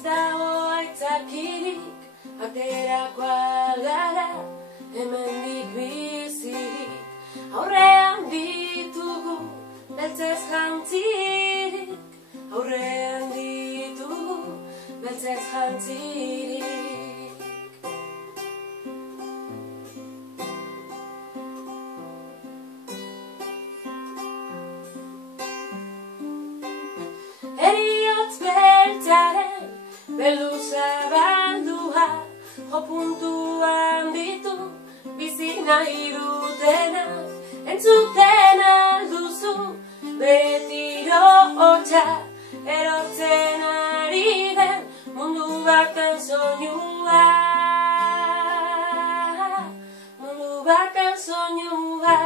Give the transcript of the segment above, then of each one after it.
ez dago aitzakirik, aterako algara, hemendik bizirik. Aurrean ditugu, beltzez jantzirik, aurrean ditugu, beltzez jantzirik. Heriotz beltzaren, beldur zabaldua, jo puntuan ditu, bizi nahi dutenak, entzuten alduzu, bere tiro hotxa, erortzen ari den mundu baten soinua, mundu baten soinua.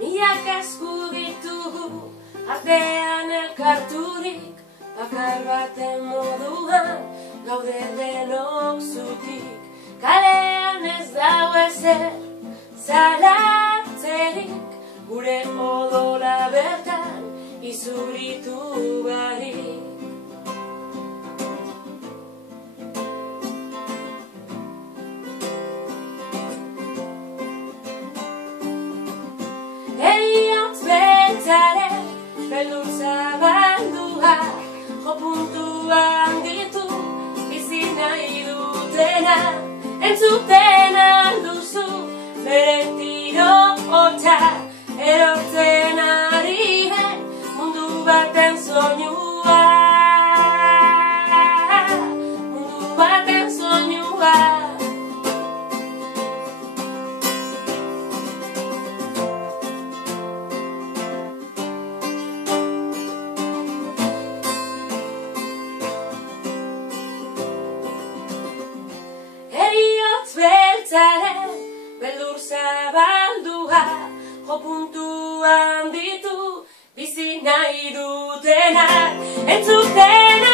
Milak esku ditugu, artean elkarturik, bakar baten moduan, gaude denok zutik. Kalean ez dago ezer, zalatzerik, gure odola bertan, izuritu barik. Heriotz beltzaren, beldur zabaldua, jo puntuan ditu, bizi nahi dutena, entzuten alduzu, bere tiro hotxa, erortzen ari den mundu baten soinua, mundu baten soinua. Heriotz beltzaren, beldur zabaldua, jo puntuan ditu, bizi nahi dutenak, entzuten